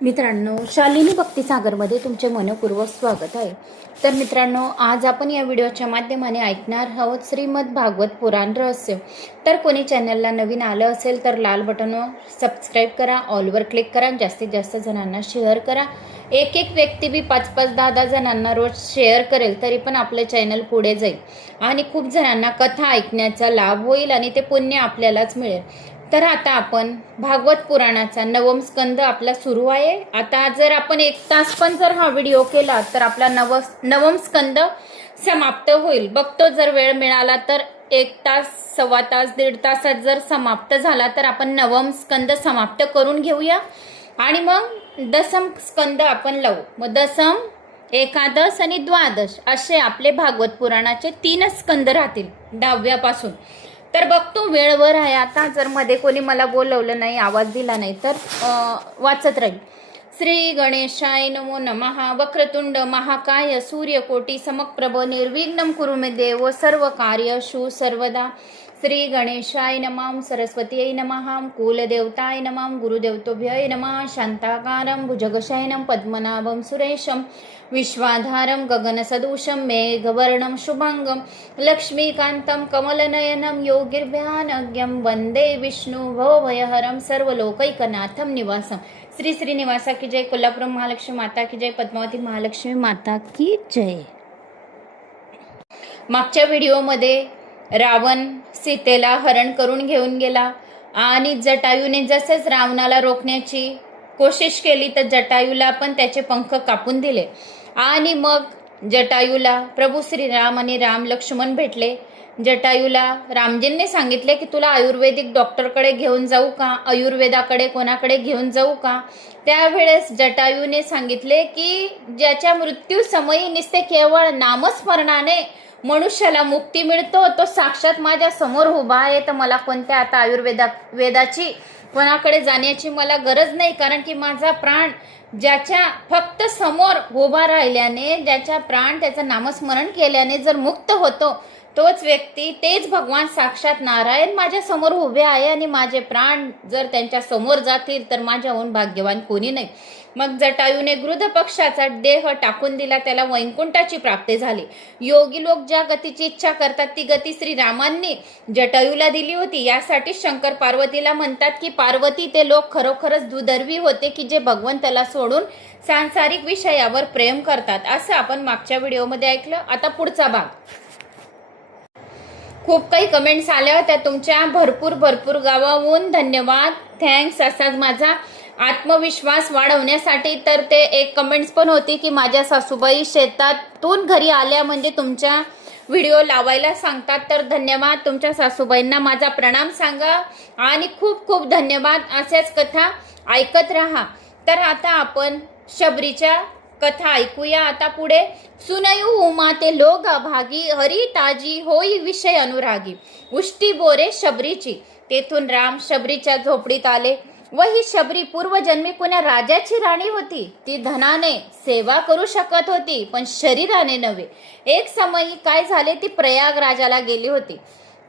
मित्रांनो, शालिनी भक्तिसागरमध्ये तुमचे मनपूर्वक स्वागत आहे। तर मित्रांनो, आज आपण या व्हिडिओच्या माध्यमाने ऐकणार आहोत श्रीमद भागवत पुराण रहस्य। तर कोणी चॅनलला नवीन आलं असेल तर लाल बटनवर सबस्क्राईब करा, ऑलवर क्लिक करा, जास्तीत जास्त जणांना शेअर करा। एक व्यक्ती बी 5-5, 10-10 जणांना रोज शेअर करेल तरी पण आपलं चॅनल पुढे जाईल आणि खूप जणांना कथा ऐकण्याचा लाभ होईल आणि ते पुण्य आपल्यालाच मिळेल। तर आता आपण भागवत पुराणाचा 9वा स्कंद आपला सुरू आहे। आता जर आपण 1 तास पण जर हा व्हिडिओ केला तर आपला 9वा स्कंद समाप्त होईल। बघतो जर वेळ मिळाला तर 1 तास, सव्वा तास, 1.5 तासात जर समाप्त झाला तर आपण 9वा स्कंद समाप्त करून घेऊया आणि मग 10म स्कंद आपण लावू। मग 10म, एकादश आणि द्वादश असे आपले भागवत पुराणाचे 3 स्कंद राहतील 10व्यापासून। तर बघतो वेळवर आहे। आता जर मध्ये कोणी मला बोलवलं नाही, आवाज दिला नाही तर वाचत राहील। श्री गणेशाय नमो नमः। वक्रतुंड महाकाय सूर्यकोटी समप्रभ निर्विघ्नं कुरु मे देव सर्व कार्येषु सर्वदा। श्री गणेशाय नमः। सरस्वतीयै नमः। कुलदेवताय नमः। गुरुदेवतोभ्यय नमः। शांताकारं भुजगशयनं पद्मनाभं सुरेशं विश्वाधारं गगनसदृशं मेघवर्णं शुभांगं लक्ष्मीकान्तं कमलनयनं योगिर्ध्यानज्ञं वंदे विष्णु भवभयहरं सर्वलोकैकनाथं निवासं। श्री श्रीनिवासा की जय। कोल्हापूर महालक्ष्मी माता की जय। पद्मावती महालक्ष्मी माता की जय। मागच्या व्हिडिओमध्ये रावण सीतेला हरण करून घेऊन गेला आणि जटायूने जसेच रावणाला रोखण्याची कोशिश केली तर जटायूला पण त्याचे पंख कापून दिले आणि मग जटायूला प्रभू श्रीराम आणि राम लक्ष्मण भेटले। जटायूला रामजींनी सांगितले की तुला आयुर्वेदिक डॉक्टरकडे घेऊन जाऊ का, आयुर्वेदाकडे कोणाकडे घेऊन जाऊ का। त्यावेळेस जटायूने सांगितले की ज्याच्या मृत्यू समयी नुसते केवळ नामस्मरणाने मनुष्याला मुक्ती मिळतो तो साक्षात माझ्या समोर उभा आहे। तर मला कोणत्या आता वेदाची कोणाकडे जाण्याची मला गरज नाही, कारण की माझा प्राण ज्याच्या फक्त समोर उभा राहिल्याने, ज्याच्या प्राण त्याचं नामस्मरण केल्याने जर मुक्त होतो तोच व्यक्ती, तेच भगवान साक्षात नारायण माझ्या समोर उभे आहे आणि माझे प्राण जर त्यांच्या समोर जातील तर माझ्याहून भाग्यवान कोणी नाही। मग जटायूने गृध पक्षाचा देह टाकून दिला, त्याला वैकुंठाची प्राप्ती झाली। योगी लोक ज्या गतीची इच्छा करतात ती गती श्रीरामांनी जटायूला दिली होती। यासाठी शंकर पार्वतीला म्हणतात की पार्वती ते लोक खरोखरच दुर्दैवी होते की जे भगवंताला सोडून सांसारिक विषयावर प्रेम करतात, असं आपण मागच्या व्हिडिओमध्ये ऐकलं। आता पुढचा भाग। खूप काही कमेंट्स आल्या होत्या तुमच्या, भरपूर गावाहून धन्यवाद, थँक्स। असाच माझा आत्मविश्वास वाढवण्यासाठी तर ते एक कमेंट्स पण होती की माझ्या सासूबाई शेतातून घरी आल्या म्हणजे तुमच्या व्हिडिओ लावायला सांगतात। तर धन्यवाद, तुमच्या सासूबाईंना माझा प्रणाम सांगा आणि खूप धन्यवाद। अशाच कथा ऐकत राहा। तर आता आपण शबरीच्या कथा ऐकूया। आता पुढे सुनयू उमा ते लोग अभागी हरी ताजी होई विषय अनुरागी। उष्टी बोरे शबरीची। तेथून राम शबरीच्या झोपडीत आले व ही शबरी पूर्वजन्मी कुण्या राजाची राणी होती। ती धनाने सेवा करू शकत होती पण शरीराने नव्हे। एक समयी काय झाले, ती प्रयागराजाला गेली होती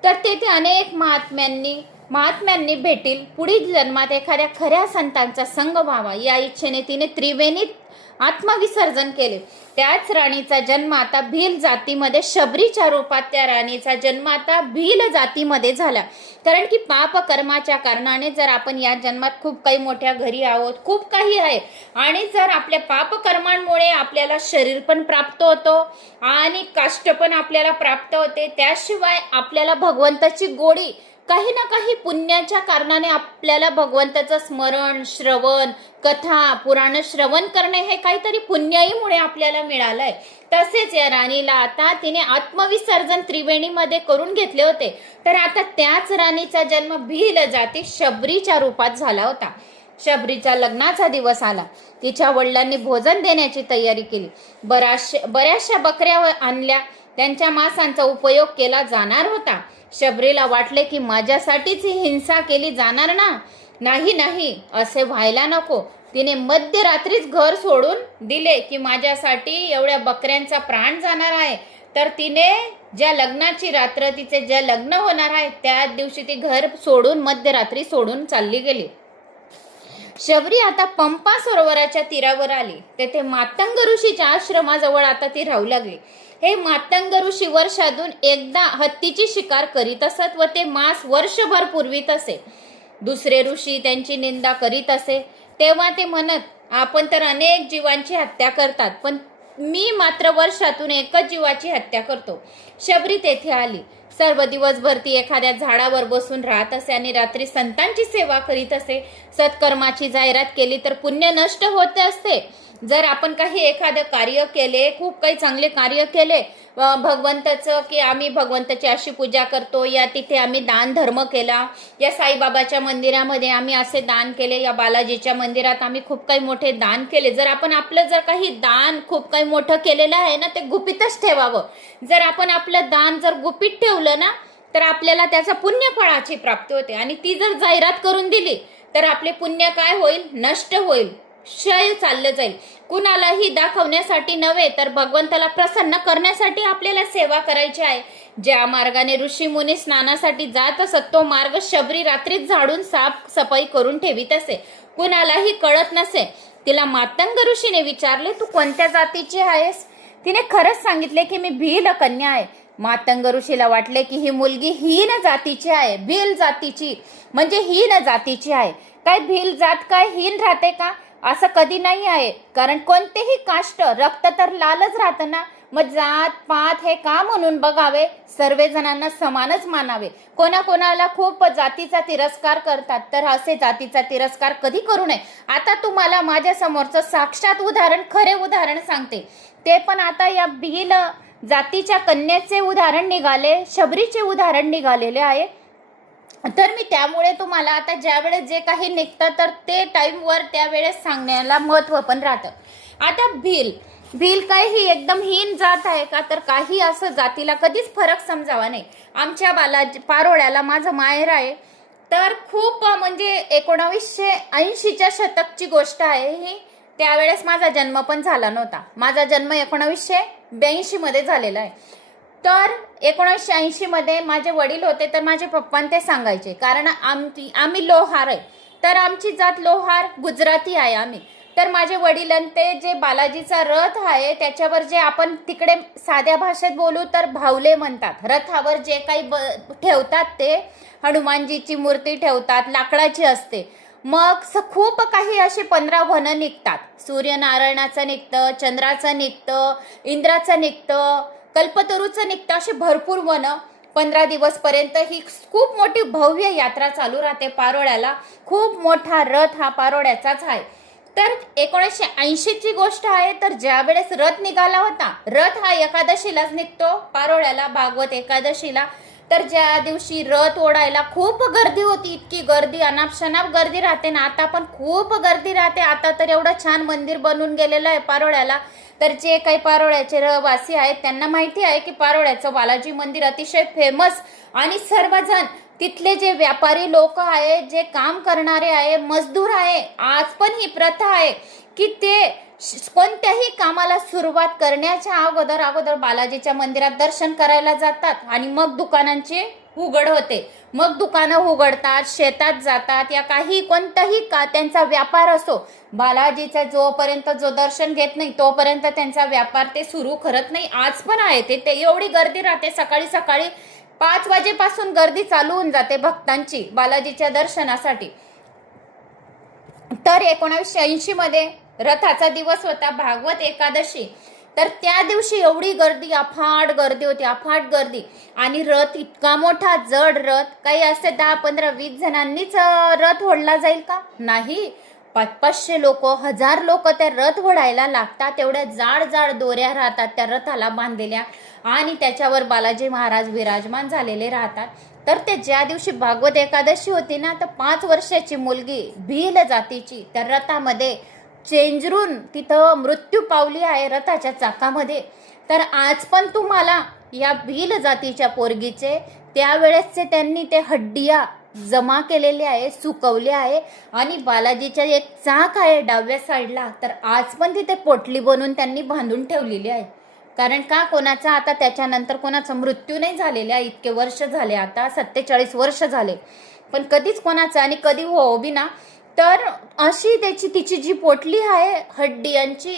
तर तेथे अनेक महात्म्यांनी भेटील पुढील जन्मात एखाद्या खऱ्या संतांचा संग व्हावा या इच्छेने तिने त्रिवेणीत आत्मविसर्जन केले। त्याच राणीचा जन्म आता भील जातीमध्ये, शबरीच्या रूपात त्या राणीचा जन्म आता भील जातीमध्ये झाला। कारण की पाप कर्माच्या कारणाने जर आपण या जन्मात खूप काही मोठ्या घरी आहोत, खूप काही आहे आणि जर आपल्या पाप कर्मांमुळे आपल्याला शरीर पण प्राप्त होतो आणि काष्ट पण आपल्याला प्राप्त होते, त्याशिवाय आपल्याला भगवंताची गोडी काही ना काही पुण्याच्या कारणाने आपल्याला भगवंताचं स्मरण, श्रवण, कथा पुराण श्रवण करणे हे काहीतरी पुण्याईमुळे आपल्याला मिळालंय। तसेच या राणीला आता तिने आत्मविसर्जन त्रिवेणीमध्ये करून घेतले होते। तर आता त्याच राणीचा जन्म भील जाती शबरीच्या रूपात झाला होता। शबरीचा लग्नाचा दिवस आला। तिच्या वडिलांनी भोजन देण्याची तयारी केली। बऱ्याचशा बकऱ्या आणल्या, त्यांच्या मांसाचा उपयोग केला जाणार होता। शबरीला वाटले की माझ्यासाठीच ही हिंसा केली जाणार ना, नाही असे व्हायला नको। तिने मध्यरात्रीच घर सोडून दिले की माझ्यासाठी एवढ्या बकऱ्यांचा प्राण जाणार आहे। तर तिने ज्या लग्नाची रात्र, तिचे ज्या लग्न होणार आहे त्या दिवशी ती घर सोडून मध्यरात्री सोडून चालली गेली। शबरी आता पंपा सरोवराच्या तीरावर आली. तेथे मातंग ऋषीच्या आश्रमाजवळ आता ती राहू लागली. हे मातंग ऋषी वर्षातून एकदा हत्तीची शिकार करीत असत व ते मांस वर्षभर पुरवीत असे. दुसरे ऋषी त्यांची निंदा करीत असे तेव्हा ते म्हणत, आपण तर अनेक जीवांची हत्या करतात, पण मी मात्र वर्षातून एकच जीवाची हत्या करतो. शबरी तेथे आली. सर्व दिवसभर ती एखाद्या झाडावर बसून राहत असे आणि रात्री संतांची सेवा करीत असे. सत्कर्माची जाहिरात केली तर पुण्य नष्ट होत असते. जर आपण काही एखादं कार्य केले, खूप काही चांगले कार्य केले भगवंताचं, की आम्ही भगवंताची अशी पूजा करतो, या तिथे आम्ही दान धर्म केला, या साईबाबाच्या मंदिरामध्ये आम्ही असे दान केले, या बालाजीच्या मंदिरात आम्ही खूप काही मोठे दान केले. जर आपण आपलं जर काही दान खूप काही मोठं केलेलं आहे ना, ते गुपितच ठेवावं. जर आपण आपलं दान जर गुपित ठेवलं ना, तर आपल्याला त्याचा पुण्य फळाची प्राप्ती होते. आणि ती जर जाहिरात करून दिली तर आपले पुण्य काय होईल? नष्ट होईल, क्षय चाललं जाईल. कुणालाही दाखवण्यासाठी नव्हे तर भगवंताला प्रसन्न करण्यासाठी आपल्याला सेवा करायची आहे. ज्या मार्गाने ऋषी मुनी स्नानासाठी जात असत तो मार्ग शबरी रात्रीच झाडून साफ सफाई करून ठेवीत असे. कुणालाही कळत नसे. तिला मातंग ऋषीने विचारले, तू कोणत्या जातीची आहेस? तिने खरंच सांगितले की मी भील कन्या आहे. मातंग ऋषीला वाटले की ही मुलगी हीन जातीची आहे. भील जातीची म्हणजे हीन जातीची आहे. काय भील जात काय हीन राहते का? असं कधी नाही आहे. कारण कोणतेही काष्ट रक्त तर लालच राहतं ना. मग जात पात हे का म्हणून बघावे? सर्व जणांना समानच मानावे. कोणाकोणाला खूप जातीचा तिरस्कार करतात, तर असे जातीचा तिरस्कार कधी करू नये. आता तुम्हाला माझ्या समोरचं साक्षात उदाहरण, खरे उदाहरण सांगते. ते पण आता या भील जातीच्या कन्याचे उदाहरण निघाले, शबरीचे उदाहरण निघालेले आहे. तर मी त्यामुळे तुम्हाला आता ज्या वेळेस जे काही निघतं तर ते टाईमवर त्यावेळेस सांगण्याला महत्त्व पण राहतं. आता भील काय ही एकदम हीन जात आहे का? तर काही असं जातीला कधीच फरक समजावा नाही. आमच्या पारोळ्याला माझं माहेर आहे. तर खूप म्हणजे 1980च्या शतकची गोष्ट आहे ही. त्यावेळेस माझा जन्म पण झाला नव्हता. माझा जन्म 1982 मध्ये झालेला आहे. तर 1980 मध्ये माझे वडील होते, तर माझे पप्पा ते सांगायचे, कारण आम्ही लोहार आहे. तर आमची जात लोहार गुजराती आहे आम्ही. तर माझे वडील ते जे बालाजीचा रथ आहे त्याच्यावर जे आपण तिकडे साध्या भाषेत बोलू तर भावले म्हणतात. रथावर जे काही ठेवतात ते हनुमानजीची मूर्ती ठेवतात, लाकडाची असते. मग खूप काही असे 15 वन निघतात. सूर्यनारायणाचं निघतं, चंद्राचं निघतं, इंद्राचं निघतं, कल्पतरूचं निघतं. असे भरपूर वन 15 दिवस पर्यंत ही खूप मोठी भव्य यात्रा चालू राहते पारोळ्याला. खूप मोठा रथ हा पारोळ्याचाच आहे. तर 1980ची गोष्ट आहे. तर ज्या वेळेस रथ निघाला होता, रथ हा एकादशीलाच निघतो पारोळ्याला, भागवत एकादशीला. तर ज्या दिवशी रथ ओढायला खूप गर्दी होती, इतकी गर्दी, अनापशनाप गर्दी राहते ना. आता पण खूप गर्दी राहते. आता तर एवढं छान मंदिर बनवून गेलेलं आहे पारोळ्याला. तर जे काही पारोळ्याचे रहिवासी आहेत त्यांना माहिती आहे की पारोळ्याचं बालाजी मंदिर अतिशय फेमस. आणि सर्वजण तिथले जे व्यापारी लोक आहे, जे काम करणारे आहे, मजदूर आहे, आज पण ही प्रथा आहे की ते कोणत्याही कामाला सुरुवात करण्याच्या अगोदर बालाजीच्या मंदिरात दर्शन करायला जातात आणि मग दुकानांची उघड होते. मग दुकानं उघडतात, शेतात जातात, या काही कोणताही त्यांचा व्यापार असो, बालाजीचा जोपर्यंत जो दर्शन घेत नाही तोपर्यंत त्यांचा व्यापार ते सुरू करत नाही. आज पण आहे ते एवढी गर्दी राहते. सकाळी 5 वाजेपासून गर्दी चालू होऊन जाते भक्तांची बालाजीच्या दर्शनासाठी. तर 1980 मध्ये रथाचा दिवस होता, भागवत एकादशी. तर त्या दिवशी एवढी गर्दी, अफाट गर्दी होती, अफाट गर्दी. आणि रथ इतका मोठा, जड रथ. काही असे 10, 15, 20 जणांनीच रथ ओढला जाईल का? नाही. 500 लोक, 1000 लोक त्या रथ ओढायला लागतात. एवढ्या जाड जाड दोऱ्या राहतात त्या रथाला बांधलेल्या, आणि त्याच्यावर बालाजी महाराज विराजमान झालेले राहतात. तर ते ज्या दिवशी भागवत एकादशी होती ना, तर 5 वर्षाची मुलगी भील जातीची त्या रथामध्ये चेंजरून तिथं मृत्यू पावली आहे रथाच्या चाकामध्ये. तर आज पण तुम्हाला या भील जातीच्या पोरगीचे त्यावेळेसचे त्यांनी ते हड्डिया जमा केलेले आहे, सुकवले आहे. आणि बालाजीच्या एक चाक आहे डाव्या साईडला, तर आज पण तिथे पोटली बनवून त्यांनी बांधून ठेवलेली आहे. कारण का, कोणाचा आता त्याच्यानंतर कोणाचा मृत्यू नाही झालेला. इतके वर्ष झाले, आता 47 वर्ष झाले, पण कधीच कोणाचा आणि कधी हो बी ना. तर अशी तिची जी पोटली आहे हड्डियांची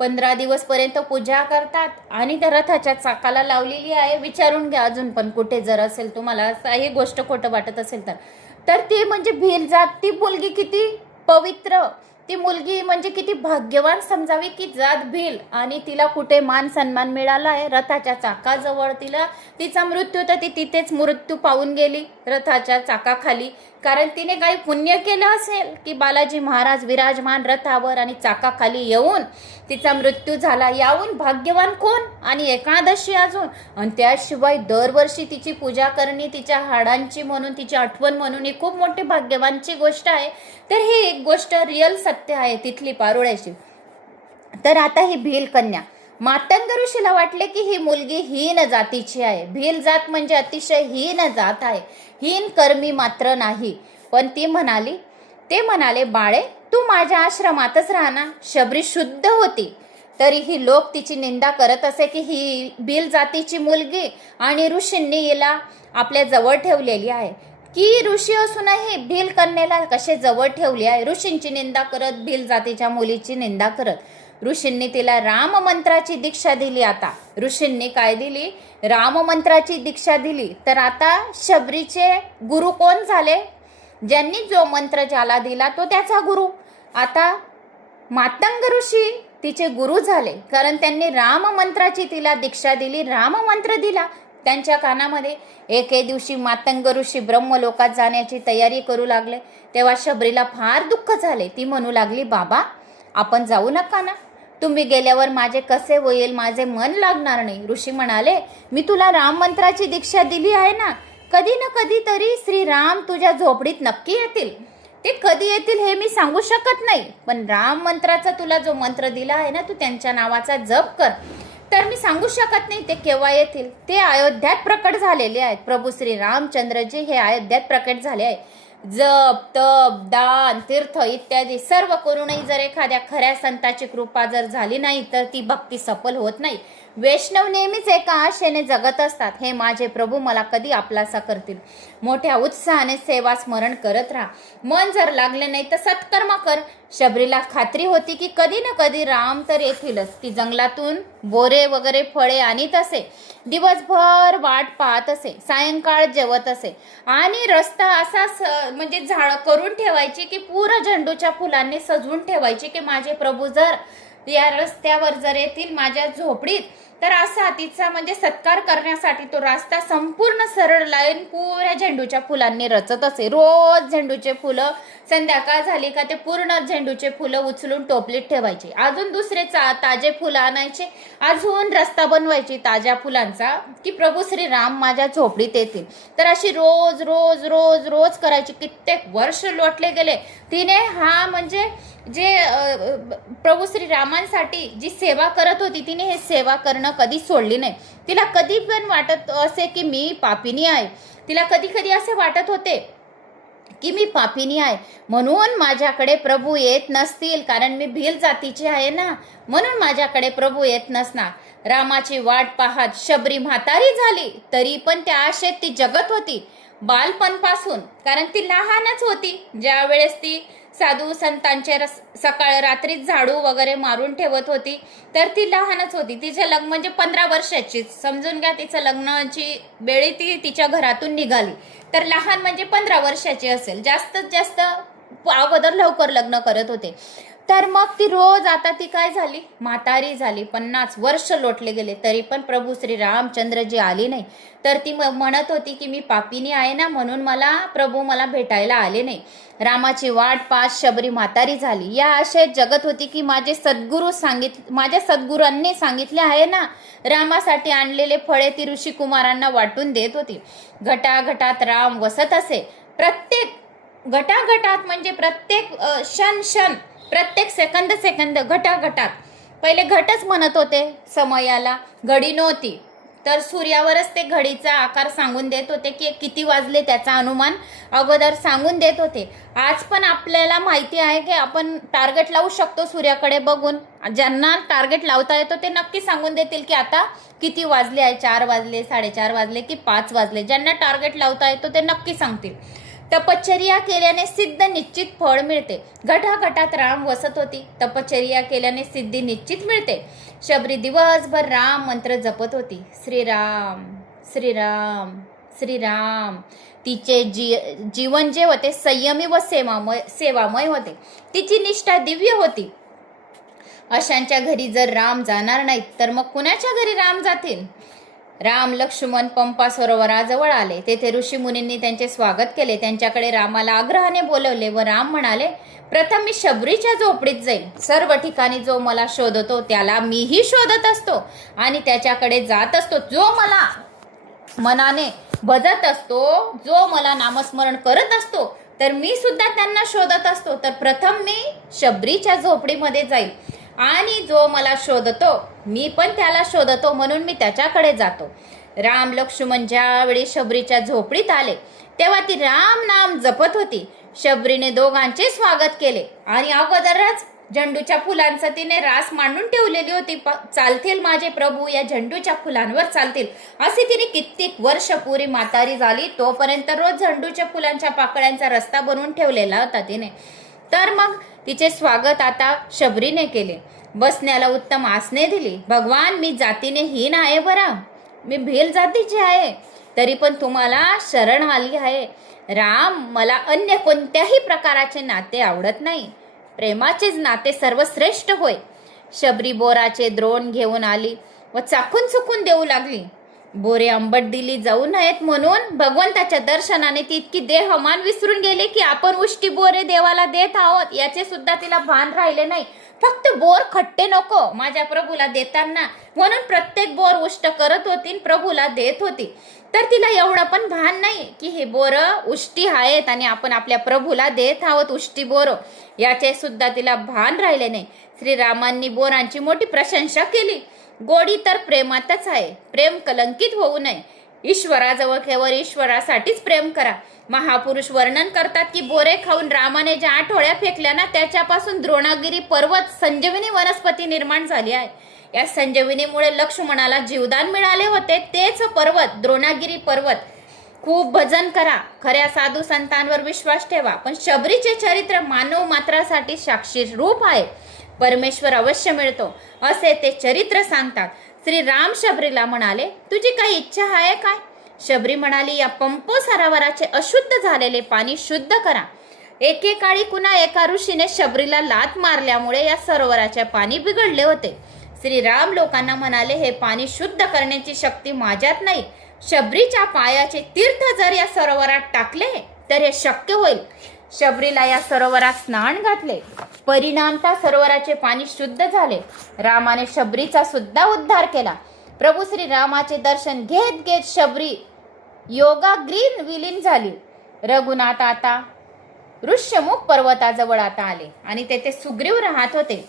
15 दिवस पर्यंत पूजा करतात आणि त्या रथाच्या चाकाला लावलेली आहे. विचारून घ्या अजून पण कुठे जर असेल तुम्हाला ही गोष्ट खोटं वाटत असेल तर ती म्हणजे भिल जात, ती मुलगी किती पवित्र, ती मुलगी म्हणजे किती भाग्यवान समजावी की जात भिल, आणि तिला कुठे मान सन्मान मिळाला आहे रथाच्या चाकाजवळ. तिचा मृत्यू तर ती तिथेच मृत्यू पावून गेली रथाच्या चाकाखाली, कारण तिने काही पुण्य केलं असेल की बालाजी महाराज विराजमान रथावर आणि चाकाखाली येऊन तिचा मृत्यू झाला. याहून भाग्यवान कोण, आणि एकादशी अजून, आणि त्याशिवाय दरवर्षी तिची पूजा करणे तिच्या हाडांची म्हणून, तिची आठवण म्हणून, ही खूप मोठी भाग्यवानची गोष्ट आहे. तर ही एक गोष्ट रिअल सत्य आहे तिथली पारोळ्याची. तर आता ही भील कन्या, मातंग ऋषीला वाटले की ही मुलगी हीन जातीची आहे. भील जात म्हणजे अतिशय हीन जात आहे, हीन कर्मी मात्र नाही. पण ते म्हणाले बाळे तू माझ्या आश्रमातच राहणार. शबरी शुद्ध होती तरीही लोक तिची निंदा करत असे की ही भील जातीची मुलगी, आणि ऋषींनी हिला आपल्या जवळ ठेवलेली आहे. की ऋषी असूनही भील कन्येला कसे जवळ ठेवले आहे, ऋषींची निंदा करत, भील जातीच्या मुलीची निंदा करत. ऋषींनी तिला राम मंत्राची दीक्षा दिली. आता ऋषींनी काय दिली, राम मंत्राची दीक्षा दिली. तर आता शबरीचे गुरु कोण झाले, ज्यांनी जो मंत्र ज्याला दिला तो त्याचा गुरु. आता मातंग ऋषी तिचे गुरु झाले, कारण त्यांनी राम मंत्राची तिला दीक्षा दिली, राम मंत्र दिला त्यांच्या कानामध्ये. एके दिवशी मातंग ऋषी ब्रह्मलोकात जाण्याची तयारी करू लागले, तेव्हा शबरीला फार दुःख झाले. ती म्हणू लागली बाबा आपण जाऊ नका ना, तुम्ही गेल्यावर माझे कसे होईल, माझे मन लागणार नाही. ऋषी म्हणाले मी तुला राम मंत्राची दीक्षा दिली आहे ना, कधी ना कधी तरी श्रीराम तुझ्या झोपडीत नक्की येतील. ते कधी येतील हे मी सांगू शकत नाही, पण राम मंत्राचा तुला जो मंत्र दिला आहे ना, तू त्यांच्या नावाचा जप कर. तर मी सांगू शकत नाही ते केव्हा येतील. ते अयोध्यात प्रकट झालेले आहेत. प्रभू श्री रामचंद्रजी हे अयोध्यात प्रकट झाले आहे. जप तप दान तीर्थ इत्यादी सर्व करूनही जर एखाद्या खऱ्या संताची कृपा जर झाली नाही तर ती भक्ती सफल होत नाही. वैष्णव नेहमीच एका आशेने जगत असतात, हे माझे प्रभू मला कधी आपलासा करतील. मोठ्या उत्साहाने सेवा स्मरण करत राहा. मन जर लागले नाही तर सत्कर्म कर. शबरीला खात्री होती की कधी ना कधी राम तर येतीलच. ती जंगलातून बोरे वगैरे फळे आणीत असे, दिवसभर वाट पाहत असे, सायंकाळ जेवत असे, आणि रस्ता असा म्हणजे झाड करून ठेवायची की पूर्ण झेंडूच्या फुलांनी सजवून ठेवायची की माझे प्रभू जर या रस्त्यावर जर येतील माझ्या झोपडीत तर असा तिचा म्हणजे सत्कार करण्यासाठी तो रस्ता संपूर्ण सरळ लाईन पुऱ्या झेंडूच्या फुलांनी रचत असे. रोज झेंडूचे फुलं संध्याकाळ झाली का ते पूर्ण झेंडूचे फुलं उचलून टोपलीत ठेवायचे, अजून दुसरे ताजे फुलं आणायचे, अजून रस्ता बनवायची ताज्या फुलांचा की प्रभू श्री राम माझ्या झोपडीत येतील. तर अशी रोज रोज रोज रोज करायची. कित्येक वर्ष लोटले गेले. तिने हा म्हणजे जे प्रभू श्री रामांसाठी जी सेवा करत होती तिने हे सेवा करणं कधी सोडली नाही. तिला कधी पण वाटत असे की मी पापिनी आहे. तिला कधी कधी असे वाटत होते की मी पापिनी आहे म्हणून माझ्याकडे प्रभू येत नसतील, कारण मी भील जातीची आहे ना, म्हणून माझ्याकडे प्रभू येत नसणार. रामाची वाट पाहत शबरी म्हातारी झाली तरी पण त्या आशेत ती जगत होती बालपणपासून, कारण ती लहानच होती. ज्या वेळेस ती साधू संतांचे सकाळ रात्रीच झाडू वगैरे मारून ठेवत होती तर ती लहानच होती. तिचे लग्न म्हणजे 15 वर्षाची समजून घ्या. तिचं लग्नाची वेळी ती तिच्या घरातून निघाली तर लहान म्हणजे 15 वर्षाची असेल. जास्तीत जास्त अगोदर लवकर लग्न करत होते. तर मग ती रोज आता ती काय झाली, म्हातारी झाली. 50 वर्ष लोटले गेले तरी पण प्रभू श्री रामचंद्रजी आली नाही. तर ती म्हणत होती की मी पापिनी आहे ना, म्हणून प्रभू मला भेटायला आले नाही. रामाची वाट पाहत शबरी म्हातारी झाली. या आशेत जगत होती की माझ्या सद्गुरूंनी सांगितले आहे ना, रामासाठी आणलेले फळे ती ऋषी कुमारांना वाटून देत होती. घटाघटात राम वसत असे. प्रत्येक घटाघटात म्हणजे प्रत्येक क्षण प्रत्येक सेकंद घटाघटात. पहिले घटच म्हणत होते समयाला, घडी नव्हती. तर सूर्यावरच ते घडीचा आकार सांगून देत होते की किती वाजले त्याचा अनुमान अगोदर सांगून देत होते. आज पण आपल्याला माहिती आहे की आपण टार्गेट लावू शकतो सूर्याकडे बघून. ज्यांना टार्गेट लावता येतो ते नक्की सांगून देतील की आता किती वाजले आहे, 4 वाजले, 4:30 वाजले की 5 वाजले. ज्यांना टार्गेट लावता येतो ते नक्की सांगतील. तपश्चर्या केल्याने सिद्ध निश्चित फळ मिळते. घटाघटात राम वसत होती. तपश्चर्या केल्याने सिद्धी निश्चित मिळते. शबरी दिवसभर राम मंत्र जपत होती. श्रीराम श्रीराम श्रीराम. तिचे जीवन जे होते संयमी व सेवामय होते. तिची निष्ठा दिव्य होती. अशांच्या घरी जर राम जाणार नाहीत तर मग कुणाच्या घरी राम जातील? राम लक्ष्मण पंपा सरोवराजवळ आले. तेथे ऋषी मुनींनी त्यांचे स्वागत केले. त्यांच्याकडे रामाला आग्रहाने बोलवले व राम म्हणाले, प्रथम मी शबरीच्या झोपडीत जाईल. सर्व ठिकाणी जो मला शोधतो त्याला मीही शोधत असतो आणि त्याच्याकडे जात असतो. जो मला मनाने भजत असतो, जो मला नामस्मरण करत असतो, तर मी सुद्धा त्यांना शोधत असतो. तर प्रथम मी शबरीच्या झोपडीमध्ये जाईल आणि जो मला शोधतो मी पण त्याला शोधतो, म्हणून मी त्याच्याकडे जातो. राम लक्ष्मण ज्यावेळी शबरीच्या झोपडीत आले तेव्हा ती राम नाम जपत होती. शबरीने दोघांचे स्वागत केले आणि अगोदरच झेंडूच्या फुलांचा तिने रास मांडून ठेवलेली होती. चालतील माझे प्रभू या झेंडूच्या फुलांवर चालतील असे तिने कित्येक वर्ष पुरी म्हातारी झाली तोपर्यंत रोज झेंडूच्या फुलांच्या पाकळ्यांचा रस्ता बनवून ठेवलेला होता तिने. तर मग तिचे स्वागत आता शबरीने केले. बसण्याला उत्तम आसने दिली. भगवान मी जातीने हीन आहे बरा, मी भिल जातीची आहे, तरी पण तुम्हाला शरण आली आहे. राम मला अन्य कोणत्याही प्रकाराचे नाते आवडत नाही. प्रेमाचेच नाते सर्वश्रेष्ठ होय. शबरी बोराचे द्रोण घेऊन आली व चाकून चुकून देऊ लागली. बोरे आंबट दिली जाऊ नयेत म्हणून भगवंताच्या दर्शनाने ती इतकी देहमान विसरून गेली की आपण उष्टी बोरे देवाला देत आहोत याचे सुद्धा तिला भान राहिले नाही. फक्त बोर खट्टे नको माझ्या प्रभूला देताना, म्हणून प्रत्येक बोर उष्ट करत होती, प्रभूला देत होती. तर तिला एवढं पण भान नाही की हे बोर उष्टी आहेत आणि आपण आपल्या प्रभूला देत आहोत उष्टी बोर, याचे सुद्धा तिला भान राहिले नाही. श्रीरामांनी बोरांची मोठी प्रशंसा केली. गोडी तर प्रेमातच आहे. प्रेम कलंकित होऊ नये. ईश्वराजवळ केवळ ईश्वरासाठीच प्रेम करा. महापुरुष वर्णन करतात की बोरे खाऊन रामाने ज्या आठवड्या फेकल्या ना त्याच्यापासून द्रोणागिरी पर्वत संजीवनी वनस्पती निर्माण झाली आहे. या संजीवनीमुळे लक्ष्मणाला जीवदान मिळाले होते. तेच पर्वत द्रोणागिरी पर्वत. खूप भजन करा, खऱ्या साधू संतांवर विश्वास ठेवा. पण शबरीचे चरित्र मानव मात्रासाठी साक्षी रूप आहे. परमेश्वर अवश्य मिळतो असे ते चरित्र सांगतात. श्री राम शबरीला म्हणाले, तुझी काही इच्छा आहे काय? शबरी म्हणाली, या पंपो सरोवराचे अशुद्ध झालेले पाणी शुद्ध करा. एकेकाळी कुणा एका ऋषीने शबरीला लात मारल्यामुळे या सरोवराचे पाणी बिघडले होते. श्रीराम लोकांना म्हणाले, हे पाणी शुद्ध करण्याची शक्ती माझ्यात नाही. शबरीच्या पायाचे तीर्थ जर या सरोवरात टाकले तर हे शक्य होईल. शबरीला या सरोवरात स्नान घातले. परिणामता सरोवराचे पाणी शुद्ध झाले. रामाने शबरीचा सुद्धा उद्धार केला. प्रभू श्री रामाचे दर्शन घेत घेत शबरी योगाग्रीन विलीन झाली. रघुनाथ आता ऋष्यमुख पर्वताजवळ आता आले आणि तेथे सुग्रीव राहत होते.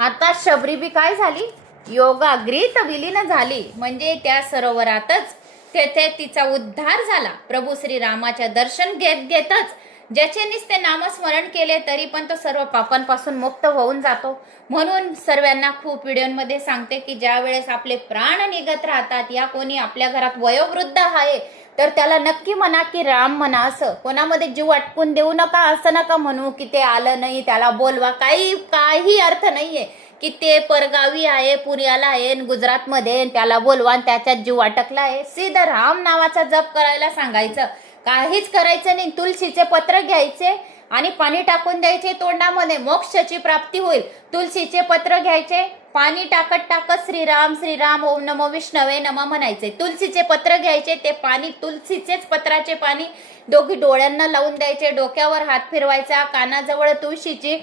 आता शबरी बी काय झाली? योगाग्रीत विलीन झाली, म्हणजे त्या सरोवरातच तेथे तिचा उद्धार झाला. प्रभू श्री रामाच्या दर्शन घेत घेतच ज्याचे नुसते नामस्मरण केले तरी पण तो सर्व पापांपासून मुक्त होऊन जातो. म्हणून सर्वांना खूप व्हिडिओमध्ये सांगते की ज्या वेळेस आपले प्राण निघत राहतात, या कोणी आपल्या घरात वयोवृद्ध आहे तर त्याला नक्की म्हणा की राम म्हणा. असं कोणामध्ये जीव अटकून देऊ नका. असं नका म्हणू की ते आलं नाही त्याला बोलवा. काही अर्थ नाहीये की ते परगावी आहे, पुण्याला आहे, गुजरातमध्ये, त्याला बोलवा आणि त्याच्यात जीव अटकला आहे. सीधा राम नावाचा जप करायला सांगायचं. काहीच करायचं नाही. तुलसीचे पत्र घ्यायचे आणि पाणी टाकून द्यायचे तोंडामध्ये, मोक्षाची प्राप्ती होईल. तुलसीचे पत्र घ्यायचे, पाणी टाकत टाकत श्रीराम श्रीराम ओम नमो विष्णवे नमः म्हणायचे. तुलसीचे पत्र घ्यायचे, ते पाणी तुलसीचेच पत्राचे पाणी दोघी डोळ्यांना लावून द्यायचे, डोक्यावर हात फिरवायचा, कानाजवळ तुळशीची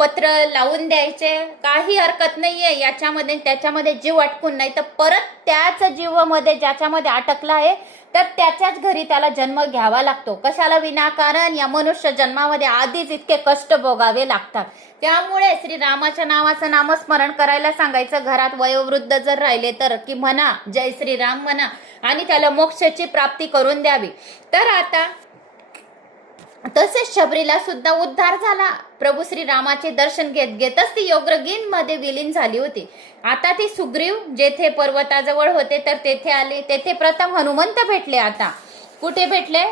पत्र लावून द्यायचे. काही हरकत नाहीये याच्यामध्ये त्याच्यामध्ये जीव अटकून नाही तर परत त्याच जीवामध्ये ज्याच्यामध्ये अटकला आहे तर त्याच्याच घरी त्याला जन्म घ्यावा लागतो. कशाला? विनाकारण या मनुष्य जन्मामध्ये आधीच इतके कष्ट भोगावे लागतात. त्यामुळे श्रीरामाच्या नावाचं नामस्मरण करायला सांगायचं. घरात वयोवृद्ध जर राहिले तर की म्हणा जय श्रीराम म्हणा आणि त्याला मोक्षाची प्राप्ती करून द्यावी. तर आता तसेच शबरीला सुद्धा उद्धार झाला. प्रभू श्री रामाचे दर्शन घेत घेतच ती योगगीन मध्ये विलीन झाली होती. आता ती सुग्रीव जेथे पर्वताजवळ होते तर तेथे आले. तेथे प्रथम हनुमंत भेटले. आता कुठे भेटले?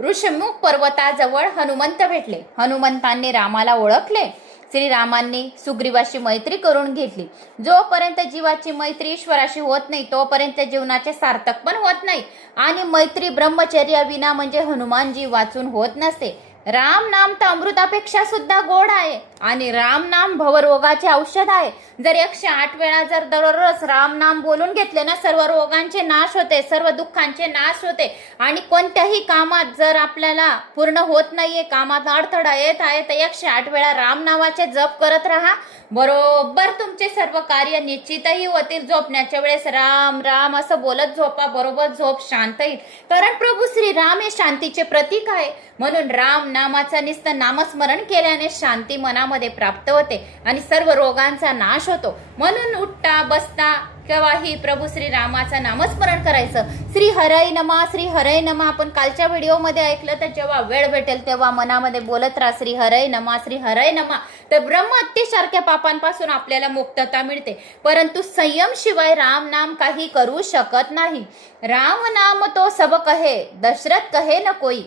ऋषमुख पर्वताजवळ हनुमंत भेटले. हनुमंतांनी रामाला ओळखले. श्रीरामांनी सुग्रीवाशी मैत्री करून घेतली. जोपर्यंत जीवाची मैत्री ईश्वराशी होत नाही तोपर्यंत जीवनाचे सार्थक पण होत नाही आणि मैत्री ब्रह्मचर्या विना म्हणजे हनुमानजी वाचून होत नसते. राम नाम तर अमृतापेक्षा सुद्धा गोड आहे आणि राम नाम भवरोगाचे औषध आहे. जर 108 वेळा जर दररोज राम नाम बोलून घेतले ना, सर्व रोगांचे नाश होते, सर्व दुःखांचे नाश होते. आणि कोणत्याही कामात जर आपल्याला पूर्ण होत नाहीये, कामात अडथळा येत आहे, तर 108 वेळा राम नावाचे जप करत राहा. बरोबर तुमचे सर्व कार्य निश्चितही होतील. झोपण्याच्या वेळेस राम राम असं बोलत झोपा, बरोबर झोप शांत येईल. कारण प्रभू श्री राम हे शांतीचे प्रतीक आहे. म्हणून राम नामाचं नुसतं नामस्मरण केल्याने शांती मनामध्ये प्राप्त होते आणि सर्व रोगांचा नाश होतो. म्हणून उठता बसता केव्हाही प्रभू श्री रामाचं नामस्मरण करायचं. श्री हरय नमा, श्री हरय नमा. आपण कालच्या व्हिडिओमध्ये ऐकलं, तर जेव्हा वेळ भेटेल तेव्हा मनामध्ये बोलत राहा श्री हरय नमा, श्री हरय नमा. तर ब्रह्महत्येसारख्या पापांपासून आपल्याला मुक्तता मिळते. परंतु संयम शिवाय राम नाम काही करू शकत नाही. राम नाम तो सब कहे, दशरथ कहे न कोई.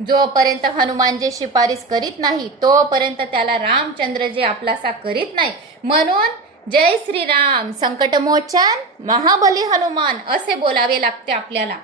जोपर्यंत हनुमानजी शिफारिश करीत नाही तोपर्यंत त्याला रामचंद्र जे आपलासा करीत नाही. म्हणून जय श्रीराम, संकटमोचन, महाबली हनुमान असे बोलावे लागते आपल्याला.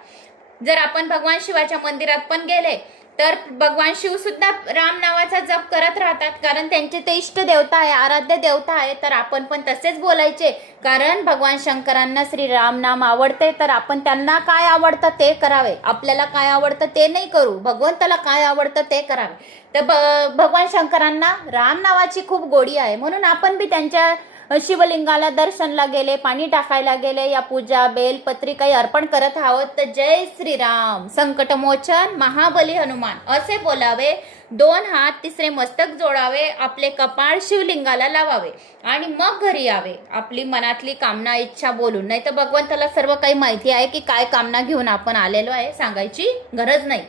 जर आपण भगवान शिवाच्या मंदिरात पण गेले तर भगवान शिव सुद्धा राम नावाचा जप करत राहतात, कारण त्यांचे ते इष्ट देवता आहे, आराध्य देवता आहे. तर आपण पण तसेच बोलायचे, कारण भगवान शंकरांना श्री राम नाम आवडते. तर आपण त्यांना काय आवडतं ते करावे, आपल्याला काय आवडतं ते नाही करू, भगवंताला काय आवडतं ते करावे. तर भगवान शंकरांना राम नावाची खूप गोडी आहे. म्हणून आपण बी त्यांच्या शिवलिंगाला दर्शनला गेले, पाणी टाकायला गेले, या पूजा बेलपत्री काही अर्पण करत आहोत, तर जय श्रीराम, संकटमोचन, महाबली हनुमान असे बोलावे. 2 हात तिसरे मस्तक जोडावे, आपले कपाळ शिवलिंगाला लावावे आणि मग घरी यावे. आपली मनातली कामना इच्छा बोलून. नाही तर भगवंताला सर्व काही माहिती आहे की काय कामना घेऊन आपण आलेलो आहे, सांगायची गरज नाही.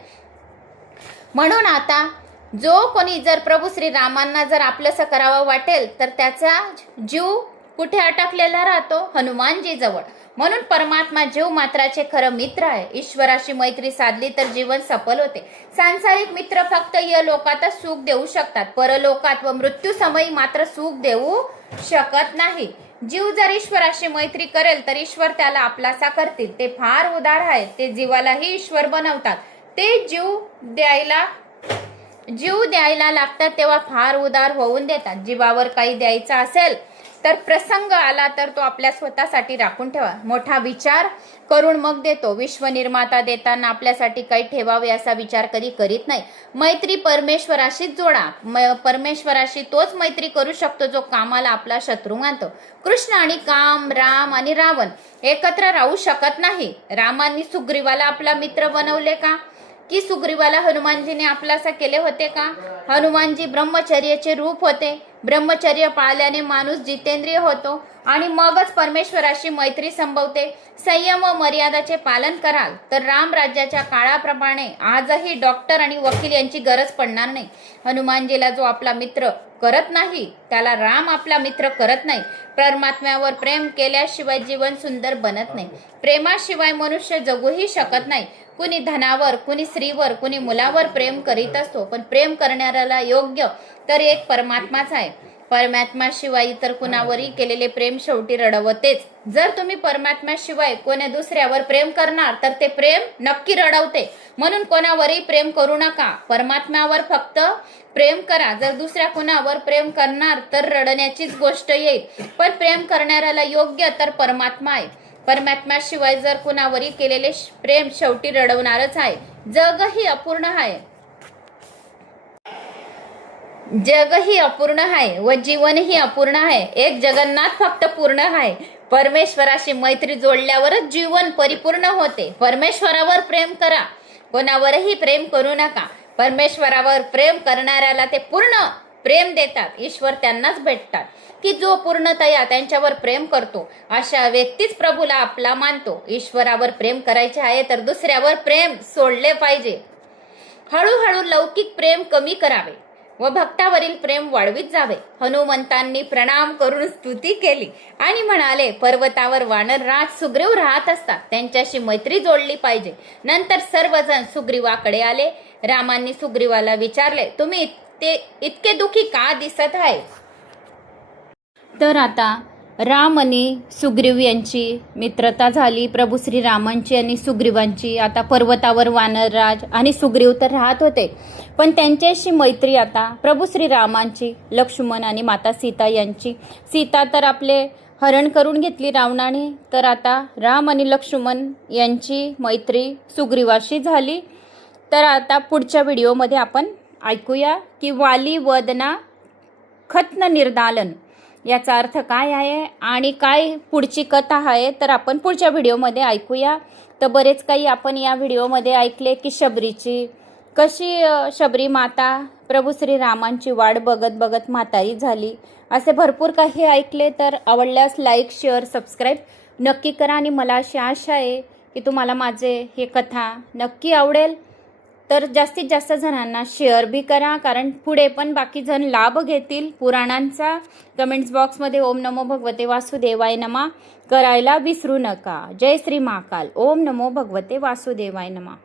म्हणून आता जो कोणी जर प्रभू श्री रामांना जर आपलंसं करावं वाटेल तर त्याचा जीव कुठे अटकलेला राहतो? हनुमानजी जवळ. म्हणून परमात्मा जीव मात्राचे खरं मित्र आहे. ईश्वराशी मैत्री साधली तर जीवन सफल होते. सांसारिक मित्र फक्त या लोकातच सुख देऊ शकतात, परलोकात व मृत्यू समयी मात्र सुख देऊ शकत नाही. जीव जर ईश्वराशी मैत्री करेल तर ईश्वर त्याला आपलासा करतील. ते फार उदार आहेत, ते जीवालाही ईश्वर बनवतात. ते जीव द्यायला लागतात तेव्हा फार उदार होऊन देतात. जीवावर काही द्यायचं असेल तर प्रसंग आला तर तो आपल्या स्वतःसाठी राखून ठेवा. मोठा विचार करून मग देतो. विश्वनिर्माता देताना आपल्यासाठी काही ठेवावे असा विचार कधी करीत नाही. मैत्री परमेश्वराशीच जोडा. परमेश्वराशी तोच मैत्री करू शकतो जो कामाला आपला शत्रू मानतो. कृष्ण आणि काम, राम आणि रावण एकत्र राहू शकत नाही. रामांनी सुग्रीवाला आपला मित्र बनवले का? की सुग्रीवाला हनुमानजीने आपलासा केले होते का? हनुमानजी ब्रह्मचर्याचे रूप होते. ब्रह्मचर्य पाळल्याने माणूस जितेंद्रिय होतो आणि मगच परमेश्वराशी मैत्री संभवते. संयम व मर्यादाचे पालन कराल तर राम राज्याच्या काळाप्रमाणे आजही डॉक्टर आणि वकील यांची गरज पडणार नाही. हनुमानजीला जो आपला मित्र करत नाही त्याला राम आपला मित्र करत नाही. परमात्म्यावर प्रेम केल्याशिवाय जीवन सुंदर बनत नाही. प्रेमाशिवाय मनुष्य जगूही शकत नाही. कुणी धनावर, कुणी स्त्रीवर, कुणी मुलावर प्रेम करीत असतो, पण प्रेम करणाऱ्याला योग्य तर एक परमात्माच आहे. परमात्म्याशिवाय इतर कुणावरही केलेले प्रेम शेवटी रडवतेच. जर तुम्ही परमात्म्याशिवाय कोण्या दुसऱ्यावर प्रेम करणार तर ते प्रेम नक्की रडवते. म्हणून कोणावरही प्रेम करू नका. परमात्म्यावर फक्त प्रेम करा. जर दुसऱ्या कुणावर प्रेम करणार तर रडण्याचीच गोष्ट येईल. पण प्रेम करणाऱ्याला योग्य तर परमात्मा आहे. परमात्म्याशिवाय जर कुणावरही केलेले प्रेम शेवटी रडवणारच आहे. जगही अपूर्ण आहे, जगही अपूर्ण आहे व जीवनही अपूर्ण आहे. एक जगन्नाथ फक्त पूर्ण आहे. परमेश्वराशी मैत्री जोडल्यावरच जीवन परिपूर्ण होते. परमेश्वरावर प्रेम करा, कोणावरही प्रेम करू नका. परमेश्वरावर प्रेम करणाऱ्याला ते पूर्ण प्रेम देतात. ईश्वर त्यांनाच भेटतात की जो पूर्णतया त्यांच्यावर प्रेम करतो. अशा व्यक्तीच प्रभूला आपला मानतो. ईश्वरावर प्रेम करायचे आहे तर दुसऱ्यावर प्रेम सोडले पाहिजे. हळूहळू लौकिक प्रेम कमी करावे. व भक्तावरील प्रेम वाढवीत जावे. हनुमंतांनी प्रणाम करून स्तुती केली आणि म्हणाले, पर्वतावर वानरराज सुग्रीव राहत असतात, त्यांच्याशी मैत्री जोडली पाहिजे. नंतर सर्वजण सुग्रीवाकडे आले. रामांनी सुग्रीवाला विचारले, तुम्ही इतके दुखी का दिसत आहे? तर आता राम आणि सुग्रीव यांची मित्रता झाली. प्रभू श्रीरामांची आणि सुग्रीवांची. आता पर्वतावर वानरराज आणि सुग्रीव तर राहत होते, पण त्यांच्याशी मैत्री आता प्रभू श्रीरामांची, लक्ष्मण आणि माता सीता यांची. सीता तर आपले हरण करून घेतली रावणाने, तर आता राम आणि लक्ष्मण यांची मैत्री सुग्रीवाशी झाली. तर आता पुढच्या व्हिडिओमध्ये आपण ऐकूया की वाली वदना खत्न निर्दालन याचा अर्थ काय आहे आणि काय पुढची कथा आहे, तर आपण पुढच्या व्हिडिओमध्ये ऐकूया. तर बरेच काही आपण या व्हिडिओमध्ये ऐकले की कशी शबरी माता प्रभू श्रीरामांची वाट बघत बघत म्हातारी झाली, असे भरपूर काही ऐकले. तर आवडल्यास लाईक, शेअर, सबस्क्राईब नक्की करा आणि मला अशी आशा आहे की तुम्हाला माझे हे कथा नक्की आवडेल. तर जास्तीत जास्त जणांना शेअर भी करा, कारण पुढे पण बाकी जण लाभ घेतील पुराणांचा. कमेंट्स बॉक्समध्ये ओम नमो भगवते वासुदेवाय नमा करायला विसरू नका. जय श्री महाकाल. ओम नमो भगवते वासुदेवाय नमा.